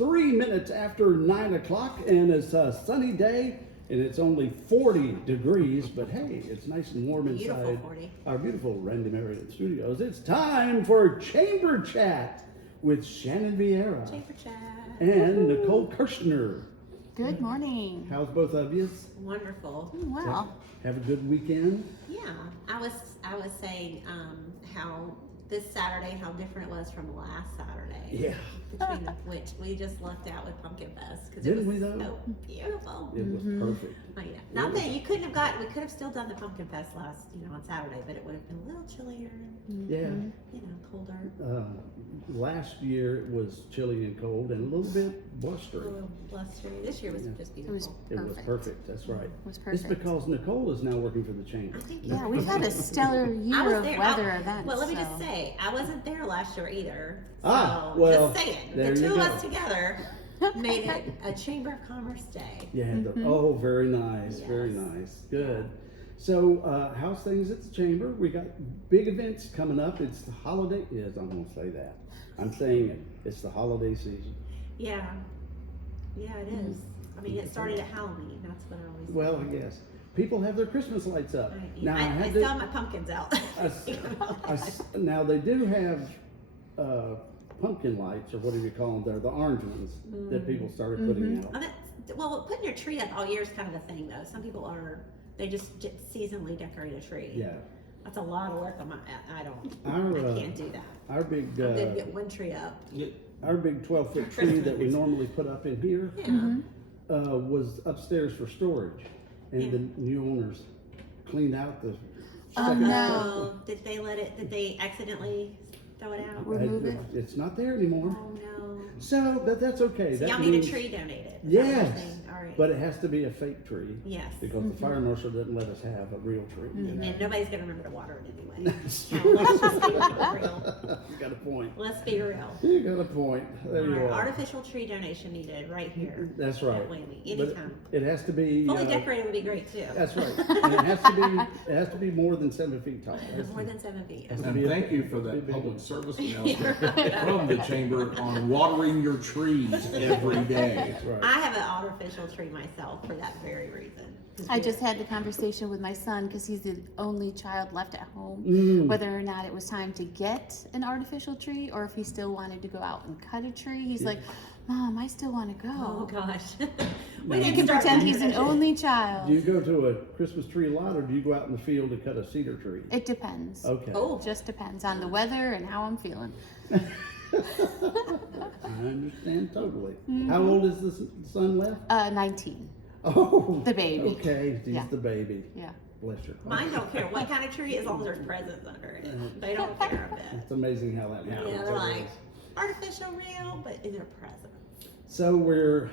3 minutes after 9 o'clock, and it's a sunny day, and it's only 40 degrees, but hey, it's nice and warm Beautiful inside 40. our beautiful Randy Marriott Studios. It's time for Chamber Chat with Shannon Vieira Chamber chat. and Nicole Kirshner. Good morning. How's both of you? Wonderful. Well, Have a good weekend? Yeah, I was saying how this Saturday, how different it was from last Saturday. Yeah. Between which we just left out with Pumpkin Fest because it Didn't was we, though? so beautiful. It was perfect. Oh, yeah. Not that you couldn't have we could have still done the Pumpkin Fest on Saturday, but it would have been a little chillier, Yeah. colder, Last year it was chilly and cold and a little bit a blustery. little blustery. This year was just it was beautiful. It was perfect. perfect, that's right. It was It's perfect. because Nicole is now working for the chamber. I think Yeah, we've had a stellar I year was of there. weather events. Well, let me so. just say, I wasn't there last year either. So, Well, just saying, there the you two of go. us together made it a Chamber of Commerce day. Yeah, oh, very nice, very Yes. nice, good. So, how's things at the chamber? We got big events coming up. It's the holiday, yes, I'm gonna say that. I'm saying it, it's the holiday season. Yeah, yeah, it is. I mean, it started at Halloween. That's what I always. Well, yes, people have their Christmas lights up. Now, I I had still to, have my pumpkins out. now they do have, pumpkin lights, or whatever you call them, they're the orange ones that people started putting out. Well, putting your tree up all year is kind of a thing, though. Some people they just seasonally decorate a tree. Yeah, That's a lot of work on I Our, can't do that. our big, I'm good to get one tree up. our big 12-foot tree that we normally put up in here, Yeah. was upstairs for storage, and Yeah. the new owners cleaned out the Oh, second no. Oh, did they accidentally throw it out? Remove it? It's not there anymore. Oh, no. So, but that's okay. So That y'all need a means- tree donated. Is that what you're Yes, saying? All right. but it has to be a fake tree Yes. because the fire marshal didn't let us have a real tree. And nobody's gonna remember to water it anyway. That's Now, let's just be real. You got a point. Let's be real. You got a point. There you are. Artificial tree donation needed right here. That's right. At Whammy, But anytime. it has to be. Fully decorated would be great too. That's right. And it has to be more than 7 feet tall. It has to More be- than 7 feet. has to And be a- thank you for be that big public one. service announcement from the chamber on watering your trees every day. That's right. I have an artificial tree myself for that very reason. I just had the conversation with my son because he's the only child left at home, Mm. whether or not it was time to get an artificial tree or if he still wanted to go out and cut a tree. He's like, Mom, I still want to go. Oh gosh. No. You didn't can start pretend that he's an tradition. only Do child. you go to a Christmas tree lot or do you go out in the field to cut a cedar tree? It depends. Okay. Oh, Just depends on the weather and how I'm feeling. I understand totally. How old is the son left? 19. Oh, The baby. Okay, he's Yeah. the baby. Yeah. Bless your heart. mine don't care what kind of tree as long as there's presents under it. They don't care a bit. It's amazing how that happens. Yeah, they're like artificial real, but is there presents? So we're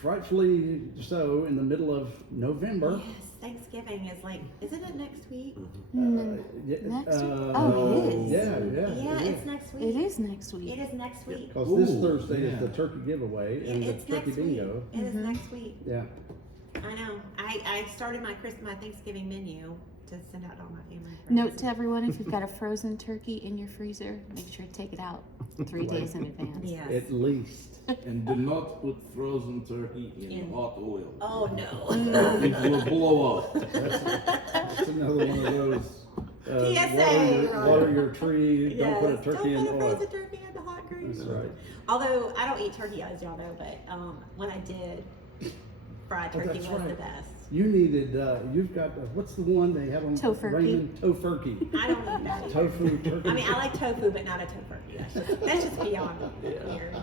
frightfully so in the middle of November. Yes, Thanksgiving is like, isn't it next week? Next week? Oh, it is. Yeah, Yeah, it it's next week. It is next week. It is next week. Because this Ooh, Thursday is yeah. the turkey giveaway and It's the turkey next week. bingo. It is next week. Yeah. I know. I started my Thanksgiving menu to send out to all my family and friends. Note to everyone, if you've got a frozen turkey in your freezer, make sure to take it out 3 days in advance. Yes. At least. And do not put frozen turkey in hot oil. Oh no. It will blow up. That's another one of those. PSA. Water your tree. Don't put a Yes, turkey don't in put a oil. frozen turkey in the hot grease. That's right. Although I don't eat turkey, as y'all know, but when I did, fried Oh, turkey that's was the right. best. You needed. You've got. What's the one they have on Tofurkey. Raymond? Tofurkey. I don't eat that. either. Tofu turkey. I mean, I like tofu, but not a tofurkey. That's just beyond weird.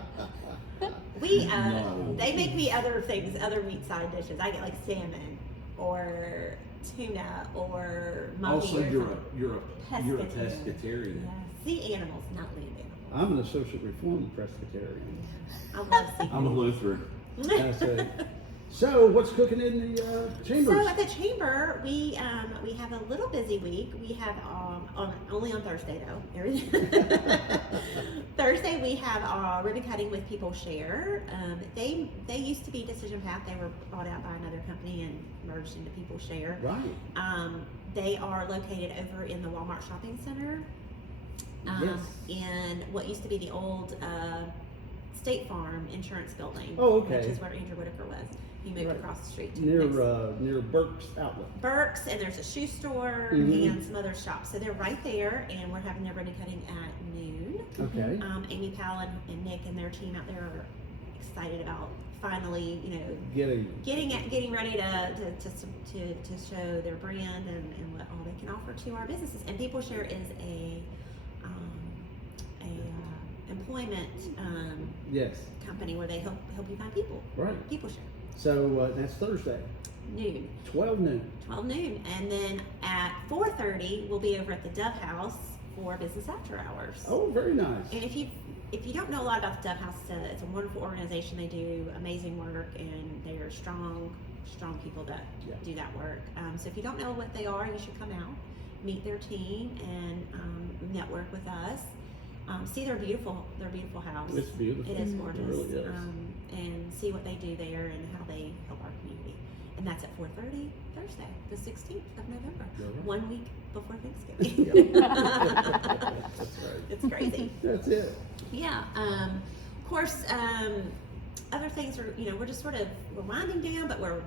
We No. they make me other things, other meat side dishes. I get like salmon or tuna or monkey. Also, or you're a pescatarian. pescatarian. Yeah. Sea animals, not land animals. I'm an associate reformed Presbyterian. I love seafood. I'm a Lutheran. I say. So, what's cooking in the chambers? So at the chamber, we have a little busy week. We have only on Thursday though. Thursday we have ribbon cutting with People Share. They used to be Decision Path. They were bought out by another company and merged into People Share. Right. They are located over in the Walmart Shopping Center. Yes. In what used to be the old State Farm Insurance Building. Oh, okay. Which is where Andrew Whitaker was. He moved Right. across the street to Near Burke's Outlet. Burke's, and there's a shoe store Mhm. and some other shops. So they're right there, and we're having their ribbon cutting at noon. Okay. Amy Powell and Nick and their team out there are excited about finally, getting ready to show their brand and what all they can offer to our businesses. And PeopleShare is a employment Yes. company where they help you find people. Right. PeopleShare, So that's Thursday, noon. 12 noon. 12 noon, and then at 4:30 we'll be over at the Dove House for business after hours. Oh, very nice. And if you don't know a lot about the Dove House, it's a wonderful organization. They do amazing work, and they are strong people that Yeah. do that work. So if you don't know what they are, you should come out, meet their team, and network with us. See their beautiful house. It's beautiful. It is It gorgeous. really is. And see what they do there and how they help our community. And that's at 4:30 Thursday, the 16th of November, You're right. 1 week before Thanksgiving. That's right. It's crazy. That's it. Yeah. Of course, other things are, we're just we're winding down, but we're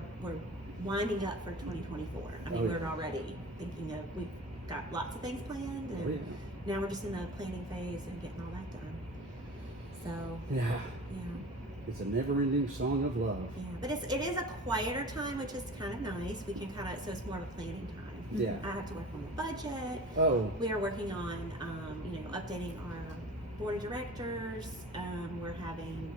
winding up for 2024. I mean, Oh, yeah. we're already thinking we've got lots of things planned, and Oh, yeah. now we're just in the planning phase and getting all that done. So, Yeah. yeah. It's a never-ending song of love. Yeah, but it is a quieter time, which is kind of nice. We can so it's more of a planning time. Yeah. I have to work on the budget. Oh, We are working on, updating our board of directors. We're having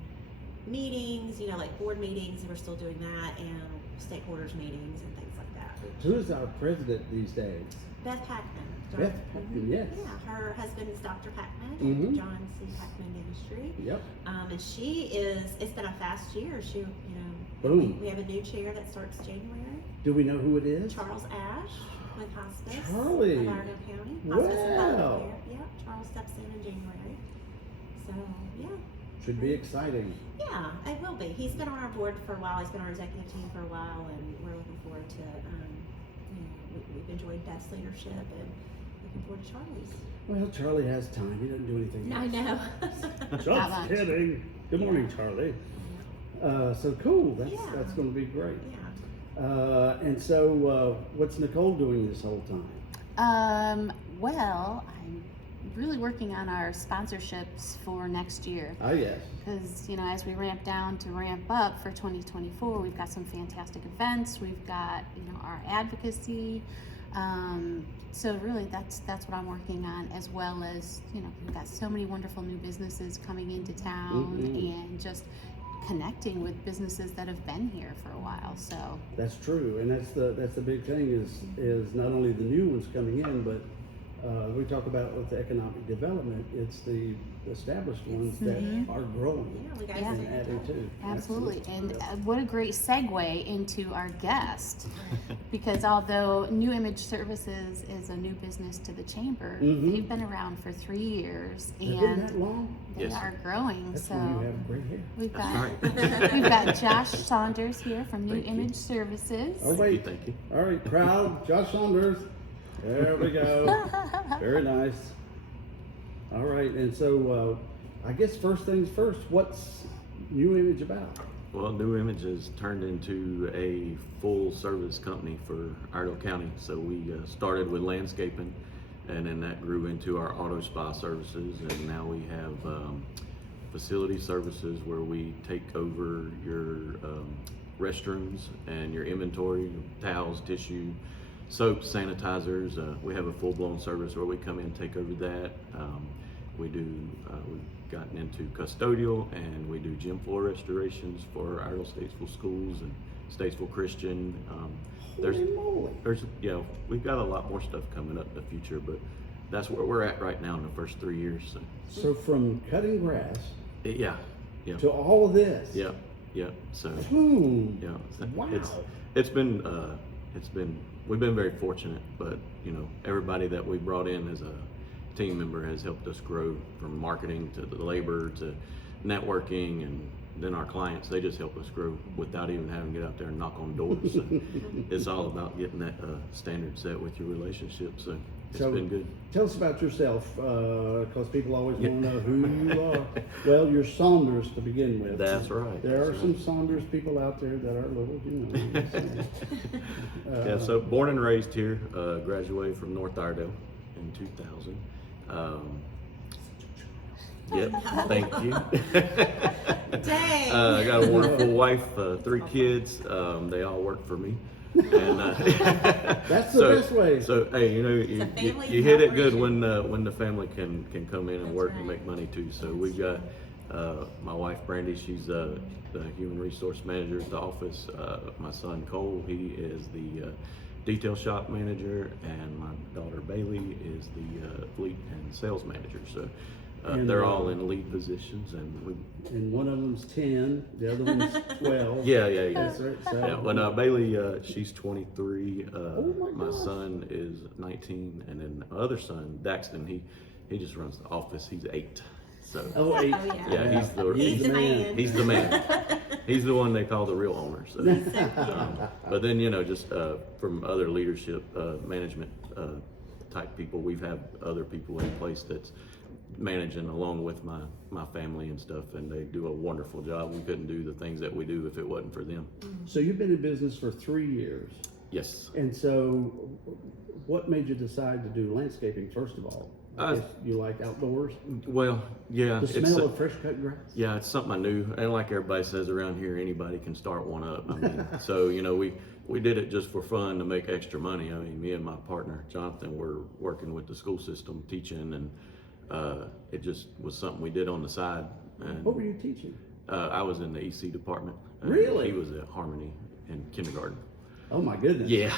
meetings, like board meetings. We're still doing that, and stakeholders meetings and things like that. who is our president these days? Beth Packman. Beth Packman, yes. Yeah, her husband is Dr. Packman, Mhm. John C. Packman Dentistry. Yep. And it's been a fast year. Boom. We have a new chair that starts January. Do we know who it is? Charles Ash with hospice Charlie. of Iredell County. Hospice and Wow. Palliative care. Yep, Charles steps in January. So, yeah. Should be exciting. Yeah, it will be. He's been on our board for a while. He's been on our executive team for a while, and we're looking forward to, we've enjoyed Beth's leadership and looking forward to Charlie's. Well, Charlie has time. He doesn't do anything. I know. Not Just much. kidding. Good morning, Charlie. So cool. That's Yeah. going to be great. Yeah. And so, what's Nicole doing this whole time? Well, I'm really working on our sponsorships for next year. Ah, yes. Because, as we ramp down to ramp up for 2024, we've got some fantastic events. We've got, our advocacy. So really that's what I'm working on, as well as, we've got so many wonderful new businesses coming into town Mhm. and just connecting with businesses that have been here for a while. So That's true, and that's the big thing is not only the new ones coming in, but we talk about with the economic development, it's the established ones that are growing Yeah, we got Yeah. and adding to. absolutely. And what a great segue into our guest, because although New Image Services is a new business to the chamber, Mhm. they've been around for 3 years Has it been that and long? they Yes. are growing. That's So when you have great hair. we've That's got right. we've got Josh Saunders here from New Thank you. Image Services. Oh wait, Thank you. all right, crowd, Josh Saunders. There we go. Very nice. All right, and so I guess first things first, what's New Image about? Well, New Image has turned into a full service company for Iredell County. So we started with landscaping, and then that grew into our auto spa services, and now we have facility services where we take over your restrooms and your inventory, towels, tissue, soaps, sanitizers. We have a full-blown service where we come in and take over that. We've gotten into custodial, and we do gym floor restorations for Iredell Statesville Schools and Statesville Christian. Holy moly. We've got a lot more stuff coming up in the future, but that's where we're at right now in the first 3 years. So from cutting grass Yeah. to all of this. Yeah. So Boom. yeah, Wow. it's been we've been very fortunate, but everybody that we brought in as a team member has helped us grow, from marketing to the labor to networking, and then our clients, they just help us grow without even having to get out there and knock on doors. So it's all about getting that standard set with your relationship. So It's So- been good. Tell us about yourself, because people always want to know who you are. Well, you're Saunders to begin with. That's right. There are That's some right. Saunders people out there that are little, Yeah, so born and raised here, graduated from North Iredale in 2000. Yep, thank you. Dang. I got a wonderful wife, 3 kids. They all work for me. And, That's the best way. So hey, you know, a you family hit it good operation. when the family can come in and That's work and right. make money too. So we got my wife Brandy. She's the human resource manager at the office. My son Cole, he is the detail shop manager, and my daughter Bailey is the fleet and sales manager. So And, they're all in lead positions, and we. And one of them's 10, the other one's 12. Yeah. That's right. So, Yeah, well, Bailey, she's 23. Oh my My gosh. son is 19, and then my other son, Daxton, he just runs the office. He's 8. So Oh, 8. Oh, yeah. Yeah, he's the He's the man. He's the one they call the real owner. So, but then just from other leadership, management type people, we've had other people in place that's managing along with my family and stuff, and they do a wonderful job. We couldn't do the things that we do if it wasn't for them. So you've been in business for 3 years. Yes. And so what made you decide to do landscaping, first of all? I guess you like outdoors? Well, yeah. The smell of fresh cut grass? Yeah, it's something I knew, and like everybody says around here, anybody can start one up. I mean, so we did it just for fun to make extra money. I mean, me and my partner Jonathan were working with the school system teaching, and it just was something we did on the side. And What were you teaching? I was in the EC department. and Really? He was at Harmony in kindergarten. Oh my goodness. Yeah.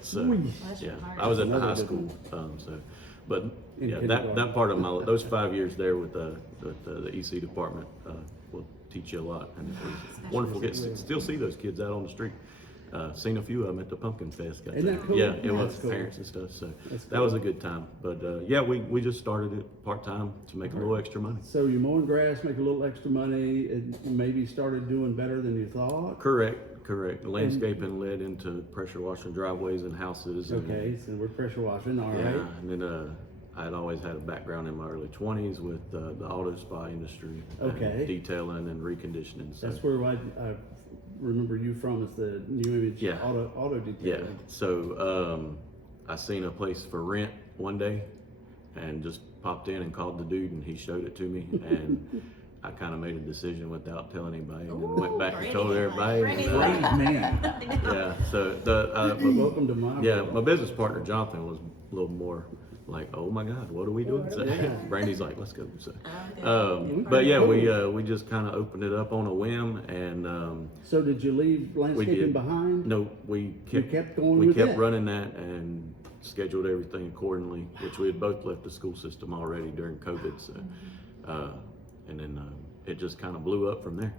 So Ooh. yeah, I was at the Another high good school. But In yeah, kindergarten. that part of those 5 years there with the EC department will teach you a lot, and it was wonderful. Still see those kids out on the street. Seen a few of them at the Pumpkin Fest. Isn't that cool? Yeah, it Yeah, was that's cool. parents and stuff. So That's that was a cool. good time. But yeah, we just started it part time to make a little extra money. So you're mowing grass, make a little extra money, and maybe started doing better than you thought? Correct. Landscaping led into pressure washing driveways and houses. And, Okay, so we're pressure washing, all right. Yeah, and then I'd always had a background in my early 20s with the auto spa industry, and Okay. detailing and reconditioning. So, That's where I remember you from, is the New Image Yeah. auto yeah, detailing. so I seen a place for rent one day, and just popped in and called the dude, and he showed it to me, and I kind of made a decision without telling anybody, and then went back and told everybody. Brady and, like- Brave man. yeah, so the Welcome to my yeah, world. my business partner Jonathan was a little more like, "Oh my God, what are we doing?" So, Yeah. Brandy's like, "Let's go." So, Okay. but yeah, we just kind of opened it up on a whim, and So did you leave landscaping did. behind? no, we kept going we with kept it? running that and scheduled everything accordingly, which we had both left the school system already during COVID. So, and then it just kind of blew up from there.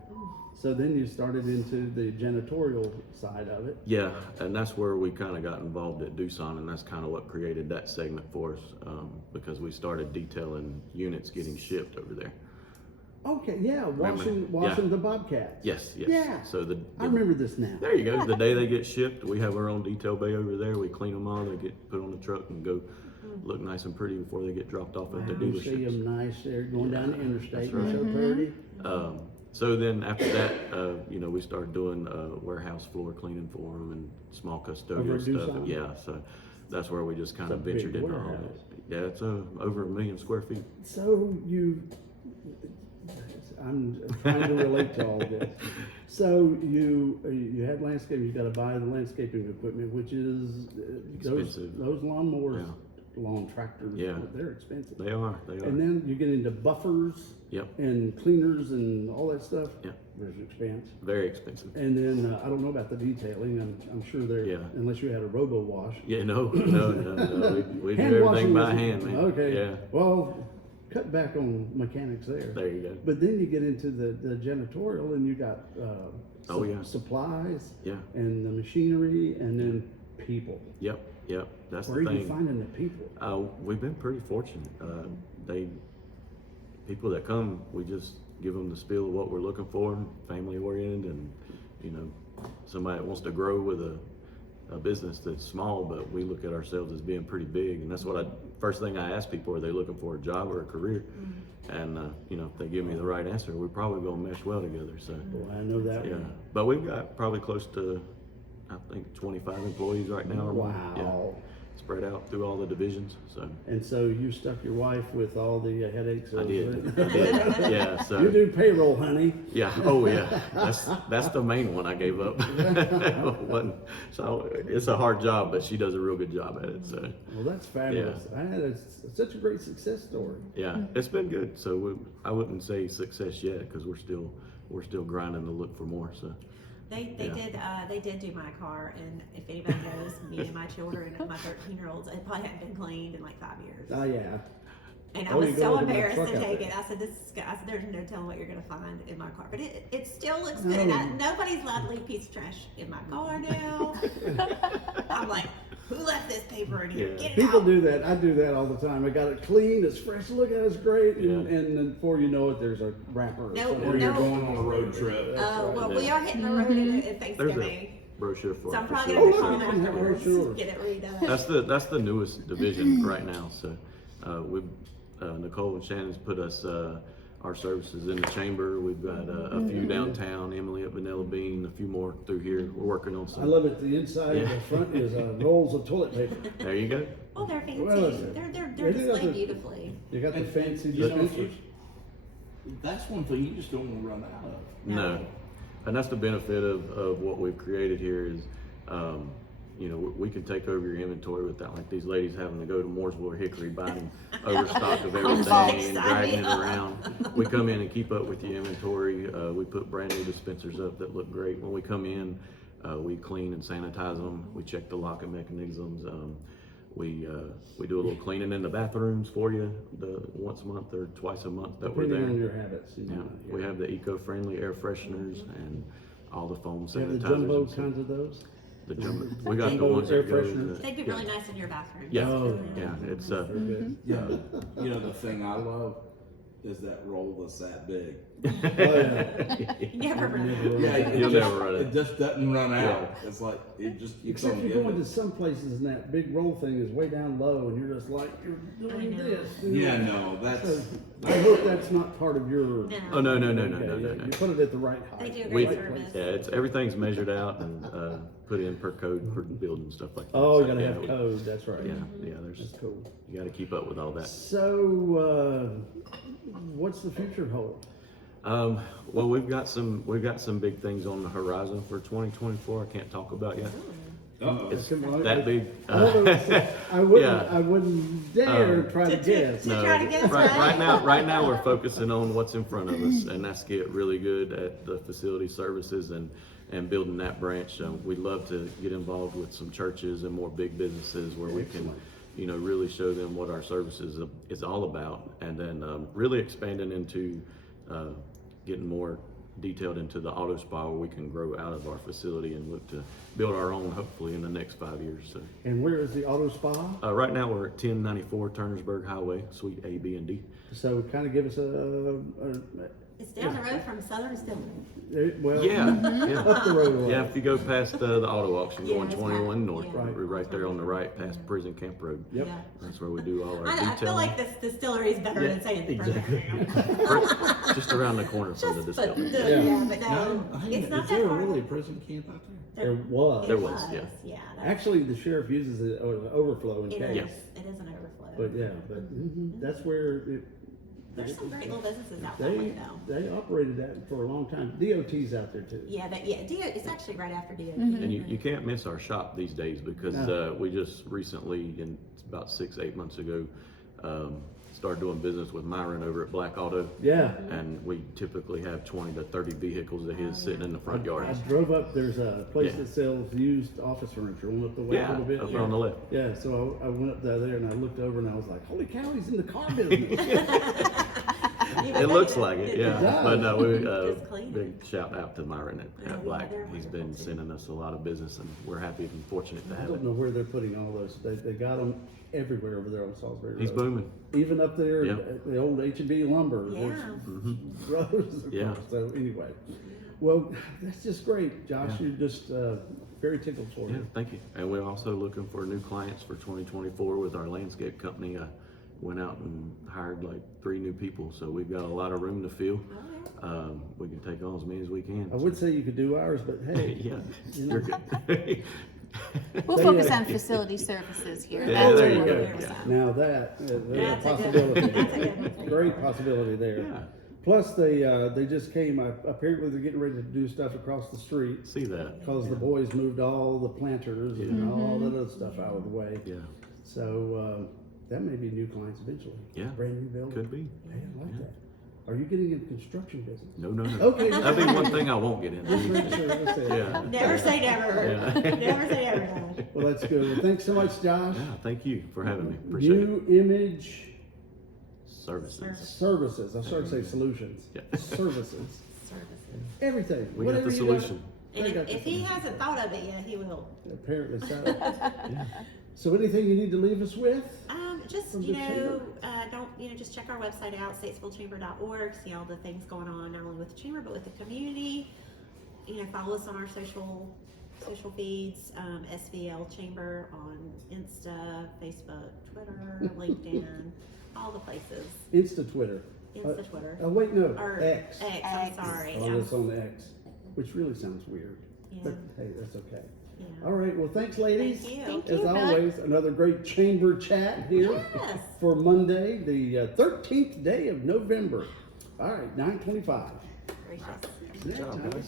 So then you started into the janitorial side of it. Yeah, and that's where we kind of got involved at Doosan, and that's kind of what created that segment for us, because we started detailing units getting shipped over there. Okay, yeah, washing Yeah. the Bobcats. Yes. Yeah. So I remember this now. There you go. The day they get shipped, we have our own detail bay over there. We clean them all. They get put on the truck and go look nice and pretty before they get dropped off at the You see dealerships. them nice there going down the interstate. that's right. So pretty. So then after that, we started doing warehouse floor cleaning for them and small Over custodial at stuff. Doosan? Yeah, so that's where we just kind It's of a big ventured into all warehouse. that. Yeah, it's over 1 million square feet. So I'm trying to relate to all this. So you had landscaping. You got to buy the landscaping equipment, which is Expensive. those lawnmowers, Yeah. lawn tractors. Yeah. They're expensive. They are. And then you get into buffers Yep. and cleaners and all that stuff. Yeah. There's expense. Very expensive. And then I don't know about the detailing. I'm sure there, Yeah. unless you had a robo wash. Yeah, no. We do Hand everything washing by was- hand, man. Okay. Yeah. Well, cut back on mechanics there. There you go. But then you get into the janitorial, and you got Oh, yeah. supplies Yeah. and the machinery, and then people. Yep. That's Where are the you thing. finding the people? We've been pretty fortunate. People that come, we just give them the spiel of what we're looking for, family oriented, and somebody that wants to grow with a business that's small, but we look at ourselves as being pretty big. And that's what first thing I ask people, are they looking for a job or a career? And, you know, if they give me the right answer, we're probably going to mesh well together. So, Well, I know that yeah. one. But we've got probably close to, I think, 25 employees right now. or more. Wow. Yeah. Spread out through all the divisions. So And so you stuck your wife with all the headaches of I did. Yeah. So You do payroll, honey. yeah. Oh yeah. That's the main one I gave up. So it's a hard job, but she does a real good job at it. So Well, that's fabulous. I had such a great success story. yeah, it's been good. So I wouldn't say success yet because we're still grinding to look for more. So They did do my car, and if anybody knows me and my children, my 13-year-olds, it probably hadn't been cleaned in like 5 years. Oh, yeah. And I Oh, was you so go with my embarrassed truck to out take there. it. I said, I said, there's no telling what you're gonna find in my car, but it still looks No. good. Nobody's allowed to leave a piece of trash in my car now. I'm like, who left this paper in here? Yeah. Get it People out. do that. I do that all the time. I got it clean. It's fresh. Look at it. It's great. And, Yeah. and then before you know it, there's a wrapper. Or No, something. Or you're No. going on a road trip. Oh, well, Yeah. we are hitting the road at there's Thanksgiving, a brochure for so I'm it. probably Oh, gonna look, call you them can have a afterwards, brochure. get it redone. That's the newest division right now. So Nicole and Shannon's put us our services in the chamber. We've got a few downtown, Emily at Vanilla Bean, a few more through here. We're working on I some. love it. The inside and the front is rolls of toilet paper. There you go. Well, they're fancy. Well, listen, They're they do displayed have the- beautifully. You got the And, fancy you know, dispensers. that's one thing you just don't want to run out of. No. And that's the benefit of what we've created here is, you know, we can take over your inventory without like these ladies having to go to Mooresville or Hickory buying overstock of everything and dragging it around. We come in and keep up with the inventory. We put brand new dispensers up that look great. When we come in, we clean and sanitize them. We check the locking mechanisms. We do a little cleaning in the bathrooms for you, once a month or twice a month that we're Depending there. on your habits. You Yeah, know, we have the eco-friendly air fresheners and all the foam You have sanitizers. the jumbo and stuff. kinds of those. The jumbo. We got the Jumbo ones air that go. fresheners. They'd be really nice in your bathroom. Yeah, Oh. yeah. It's Very good. Yeah, you know, the thing I love is that roll that's that big. Oh, yeah. You never run out. Never Yeah, run out. You'll just, never run it. It just doesn't run out. Yeah. It's like, it just keeps Except on you're going giving. to some places and that big roll thing is way down low and you're just like, you're doing I know. this. Yeah, no, that's, So, I hope that's not part of your. No. Oh, no. Okay, You put it at the right height. They do a We, great right service. yeah, it's everything's measured out and put in per code for building and stuff like that. Oh, you So, gotta yeah, have code, that's right. Yeah, there's That's cool. you got to keep up with all that. So, what's the future hold? Well, we've got some big things on the horizon for 2024. I can't talk about yet. uh-oh. It's Come on, that big. I wouldn't dare try to guess. To try to guess right right. now we're focusing on what's in front of us, and that's get really good at the facility services and building that branch. We'd love to get involved with some churches and more big businesses where we can, you know, really show them what our services is all about, and then really expanding into getting more detailed into the auto spa where we can grow out of our facility and look to build our own hopefully in the next 5 years. So And where is the auto spa? right now we're at 1094 Turnersburg Highway, Suite A, B, and D. So kind of give us It's down the road from Southern Distillery. well, Yeah, up the road a little. Yeah, if you go past the auto auction Yeah, going it's 21 right- north, yeah. we're right there on the right past Prison Camp Road. Yep. Yeah. That's where we do all our I feel detailing. like this distillery is better than saying exactly. Just around the corner from the Just, but, distillery. yeah, but no, No, hey, it's not is that there far. really a prison camp out there? There was. There was, yeah. Yeah, Actually, the sheriff uses it as an overflow in it case. is. It is an overflow. But yeah, that's where There's some great little businesses out that way though. they operated that for a long time. DOT's out there too. Yeah, it's actually right after DOT. And you can't miss our shop these days because No. we just recently, about 6-8 months ago, started doing business with Myron over at Black Auto. Yeah. And we typically have 20 to 30 vehicles of his sitting in the front yard. I drove up. There's a place Yeah. that sells used office furniture. Went up the way a Yeah, little bit. up on the left. Yeah, so I went up there and I looked over and I was like, "Holy cow, he's in the car business!" It looks like it, yeah. does. But no, we Just clean. big shout out to Myron Yeah, at Black. they're He's been wonderful, too. sending us a lot of business, and we're happy and fortunate to I have don't it. know where they're putting all those. They got them everywhere over there on Salisbury Road. He's booming. Even up there, Yeah. at the old H&B lumber. Yeah. There's rows of Yeah. course. So anyway, well, that's just great, Josh. Yeah. You just very tickled for Yeah, you. thank you. And we're also looking for new clients for 2024 with our landscape company. I went out and hired like 3 new people, so we've got a lot of room to fill. We can take on as many as we can. I would say you could do ours, but hey, Yeah, you know. you're good. We'll They, focus uh, on facility services here. Yeah, That's there what you we're go. focused on. Now that, there's a That's a good possibility. one. That's a good one. Great possibility there. Yeah, Plus, they just came, apparently they're getting ready to do stuff across the street see that. because the boys moved all the planters and all that other stuff out of the way. Yeah, So, that may be new clients eventually. Yeah. Brand new building. could be. Hey, I like that. Are you getting in construction business? No, no, no. Okay. That'd be one thing I won't get Just into. making sure, that's it. Yeah. Never say never. Yeah. Never say never. Josh. Well, that's good. Well, thanks so much, Josh. Yeah, thank you for having me. Appreciate it. New Image Services. Services. I started to say solutions. Yeah. Services. Services. Everything. We got Whatever the you solution. And They got if the he solution. hasn't thought of it yet, he will. Apparently so. Yeah. So anything you need to leave us with? Just From you the know, chamber. don't just check our website out, statesvillechamber.org. See all the things going on, not only with the chamber but with the community. Follow us on our social feeds. SVL Chamber on Insta, Facebook, Twitter, LinkedIn, all the places. Insta Twitter. Insta, Twitter, Oh wait, no. or X. I'm X. sorry. Oh, that's on the X, which really sounds weird. Yeah, But hey, that's okay. yeah. All right. Well, thanks, ladies. Thank you. Thank As you, Bud. always, another great chamber chat here Yes. for Monday, the 13th day of November. All right, 9:25. Gracious. Good job, guys.